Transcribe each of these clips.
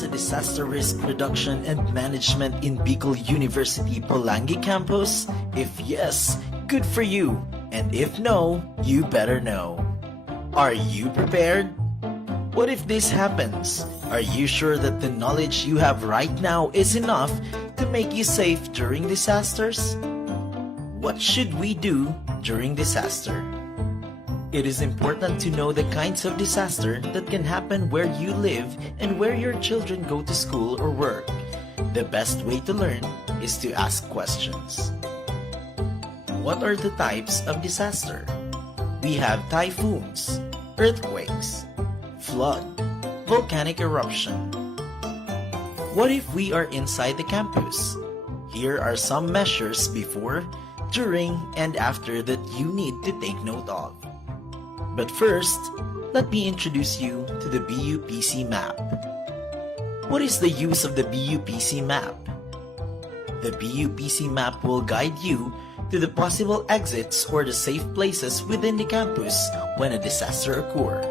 as a disaster risk reduction and management in Bicol University Pulangi campus? If yes, good for you. And if no, you better know. Are you prepared? What if this happens? Are you sure that the knowledge you have right now is enough to make you safe during disasters? What should we do during disaster? It is important to know the kinds of disaster that can happen where you live and where your children go to school or work. The best way to learn is to ask questions. What are the types of disaster? We have typhoons, earthquakes, flood, volcanic eruption. What if we are inside the campus? Here are some measures before, during, and after that you need to take note of. But first, let me introduce you to the BUPC map. What is the use of the BUPC map? The BUPC map will guide you to the possible exits or the safe places within the campus when a disaster occurs.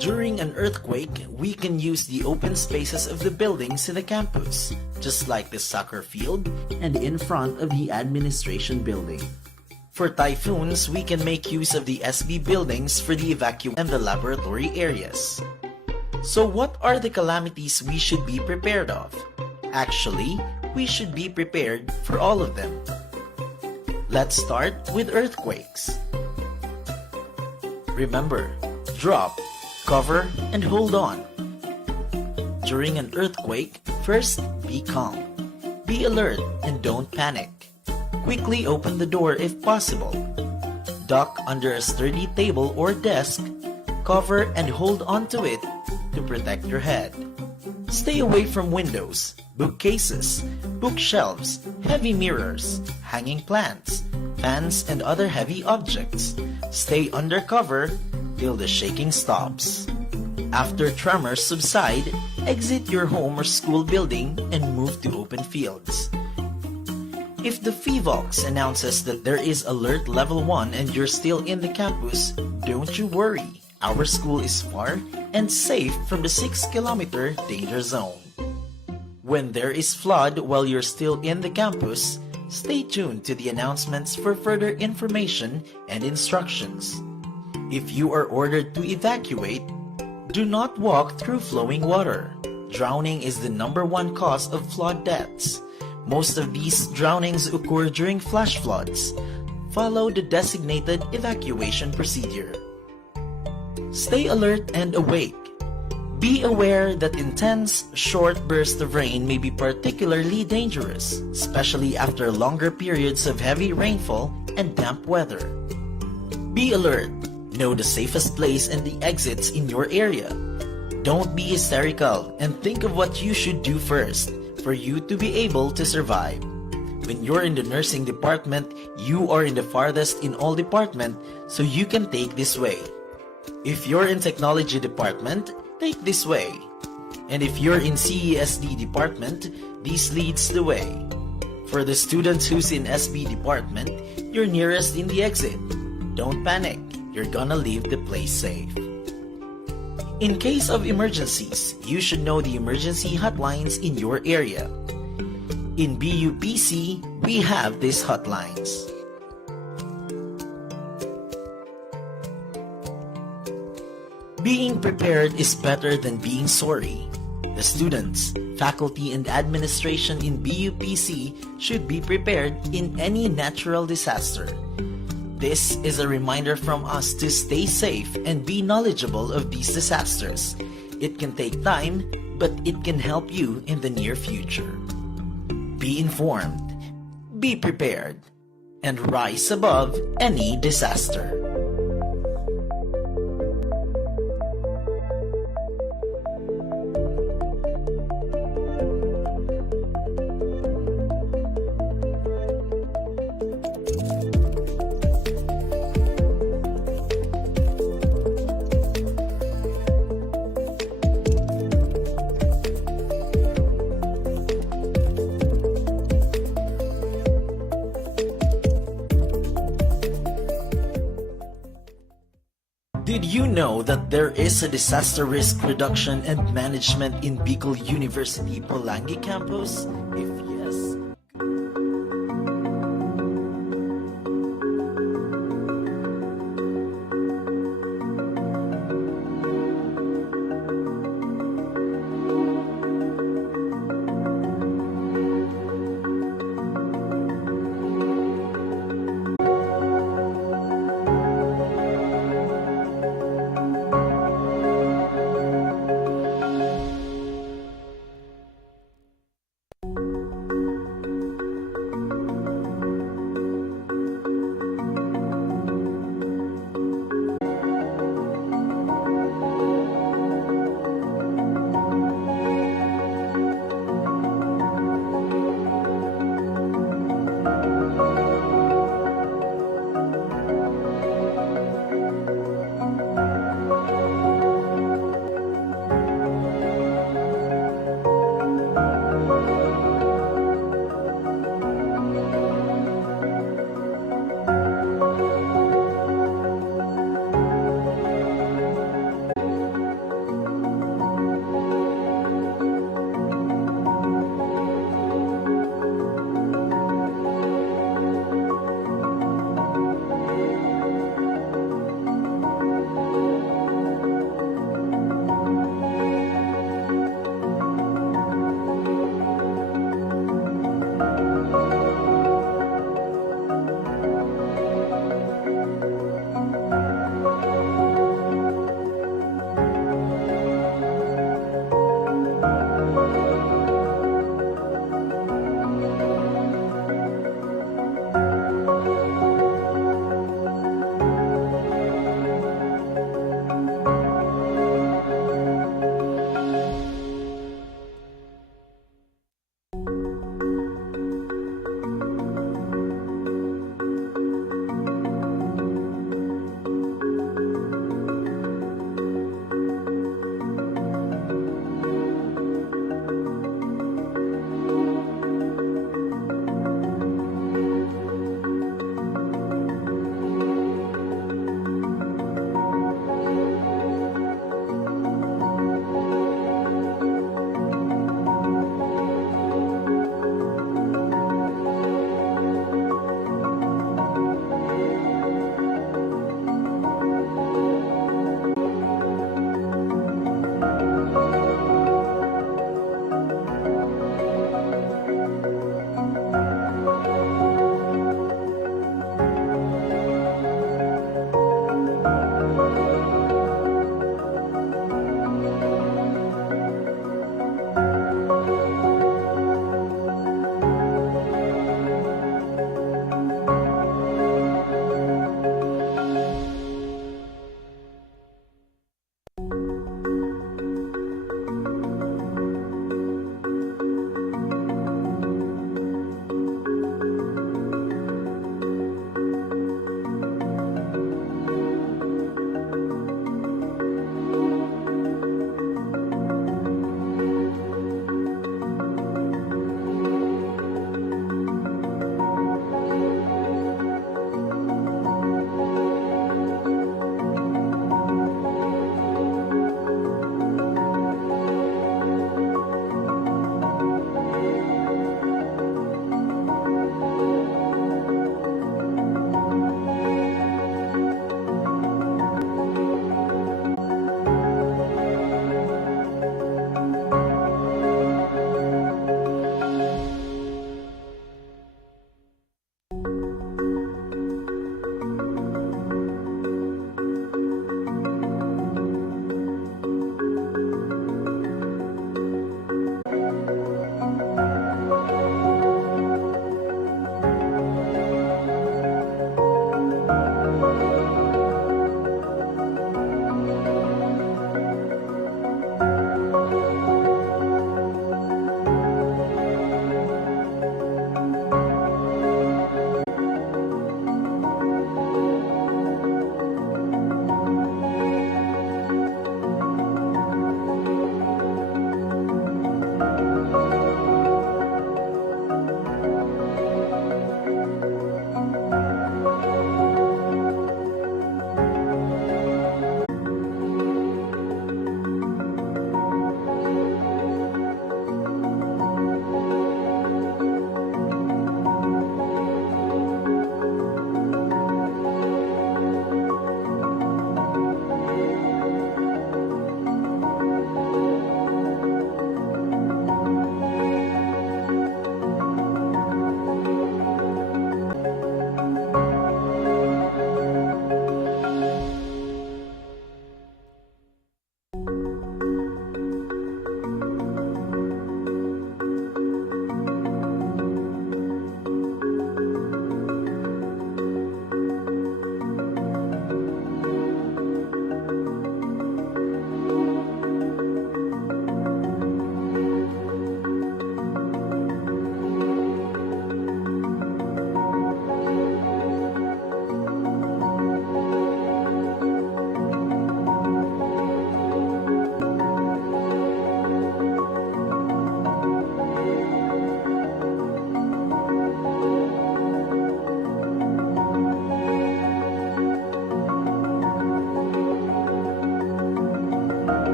During an earthquake, we can use the open spaces of the buildings in the campus, just like the soccer field and in front of the administration building. For typhoons, we can make use of the SB buildings for the evacuation and the laboratory areas. So what are the calamities we should be prepared of? Actually, we should be prepared for all of them. Let's start with earthquakes. Remember, drop, cover, and hold on. During an earthquake, first be calm. Be alert and don't panic. Quickly open the door if possible. Duck under a sturdy table or desk. Cover and hold onto it to protect your head. Stay away from windows, bookcases, bookshelves, heavy mirrors, hanging plants, fans, and other heavy objects. Stay under cover till the shaking stops. After tremors subside, exit your home or school building and move to open fields. If the PHIVOLCS announces that there is alert level 1 and you're still in the campus, don't you worry. Our school is far and safe from the 6-kilometer danger zone. When there is flood while you're still in the campus, stay tuned to the announcements for further information and instructions. If you are ordered to evacuate, do not walk through flowing water. Drowning is the #1 cause of flood deaths. Most of these drownings occur during flash floods. Follow the designated evacuation procedure. Stay alert and awake. Be aware that intense, short bursts of rain may be particularly dangerous, especially after longer periods of heavy rainfall and damp weather. Be alert. Know the safest place and the exits in your area. Don't be hysterical and think of what you should do first for you to be able to survive. When you're in the nursing department, you are in the farthest in all department, so you can take this way. If you're in technology department, take this way. And if you're in CESD department, this leads the way. For the students who's in SB department, you're nearest in the exit. Don't panic, you're gonna leave the place safe. In case of emergencies, you should know the emergency hotlines in your area. In BUPC, we have these hotlines. Being prepared is better than being sorry. The students, faculty, and administration in BUPC should be prepared in any natural disaster. This is a reminder from us to stay safe and be knowledgeable of these disasters. It can take time, but it can help you in the near future. Be informed, be prepared, and rise above any disaster. Did you know that there is a disaster risk reduction and management in Bicol University Polangi campus? If yes,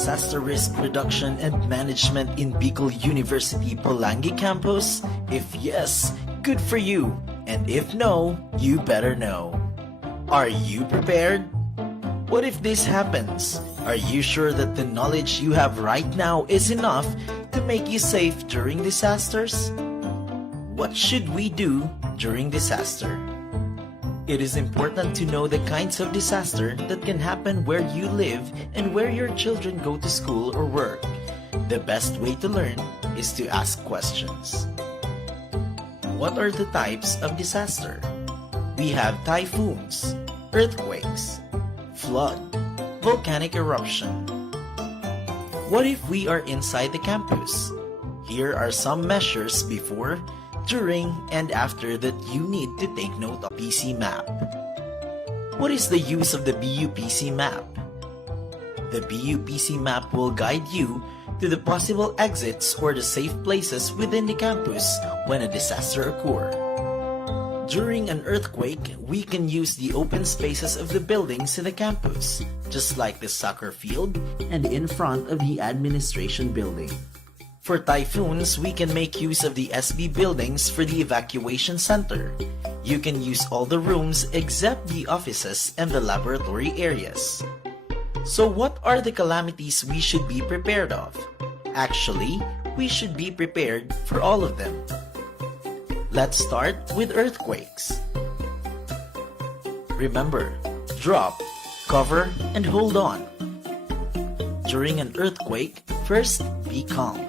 disaster risk reduction and management in Bicol University Pulangi campus? If yes, good for you. And if no, you better know. Are you prepared? What if this happens? Are you sure that the knowledge you have right now is enough to make you safe during disasters? What should we do during disaster? It is important to know the kinds of disaster that can happen where you live and where your children go to school or work. The best way to learn is to ask questions. What are the types of disaster? We have typhoons, earthquakes, flood, volcanic eruption. What if we are inside the campus? Here are some measures before, during, and after that you need to take note of. BUPC map. What is the use of the BUPC map? The BUPC map will guide you to the possible exits or the safe places within the campus when a disaster occurs. During an earthquake, we can use the open spaces of the buildings in the campus, just like the soccer field and in front of the administration building. For typhoons, we can make use of the SB buildings for the evacuation center. You can use all the rooms except the offices and the laboratory areas. So what are the calamities we should be prepared of? Actually, we should be prepared for all of them. Let's start with earthquakes. Remember, drop, cover, and hold on. During an earthquake, first be calm.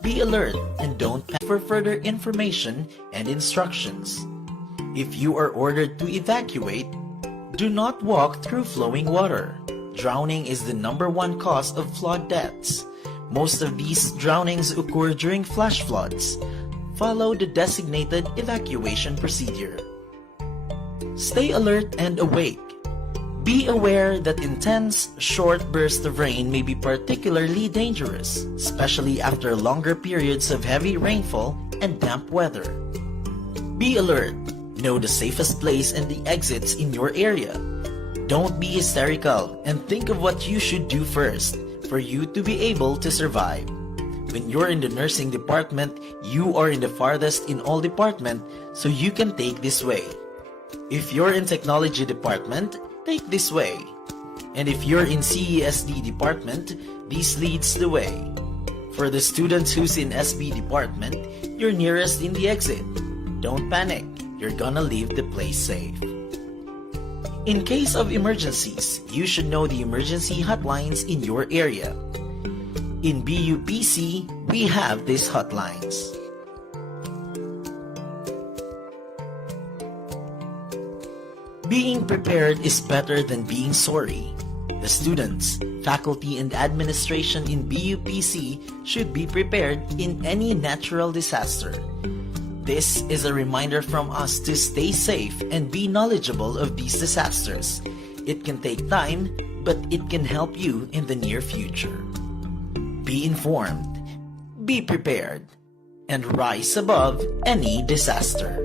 Be alert and don't panic. For further information and instructions. If you are ordered to evacuate, do not walk through flowing water. Drowning is the #1 cause of flood deaths. Most of these drownings occur during flash floods. Follow the designated evacuation procedure. Stay alert and awake. Be aware that intense, short bursts of rain may be particularly dangerous, especially after longer periods of heavy rainfall and damp weather. Be alert. Know the safest place and the exits in your area. Don't be hysterical and think of what you should do first for you to be able to survive. When you're in the nursing department, you are in the farthest in all department, so you can take this way. If you're in technology department, take this way. And if you're in CESD department, this leads the way. For the students who's in SB department, you're nearest in the exit. Don't panic, you're gonna leave the place safe. In case of emergencies, you should know the emergency hotlines in your area. In BUPC, we have these hotlines. Being prepared is better than being sorry. The students, faculty, and administration in BUPC should be prepared in any natural disaster. This is a reminder from us to stay safe and be knowledgeable of these disasters. It can take time, but it can help you in the near future. Be informed, be prepared, and rise above any disaster.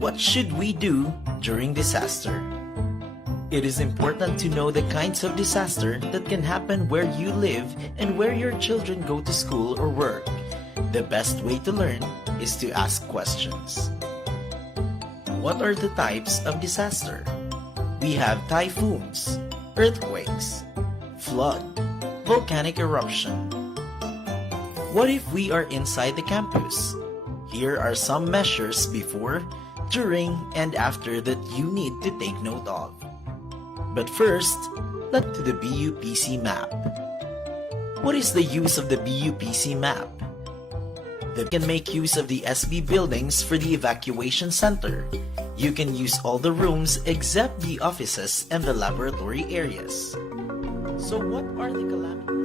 What should we do during disaster? It is important to know the kinds of disaster that can happen where you live and where your children go to school or work. The best way to learn is to ask questions. What are the types of disaster? We have typhoons, earthquakes, flood, volcanic eruption. What if we are inside the campus? Here are some measures before, during, and after that you need to take note of. But first, let's to the BUPC map. What is the use of the BUPC map? That can make use of the SB buildings for the evacuation center. You can use all the rooms except the offices and the laboratory areas. So what are the calamities?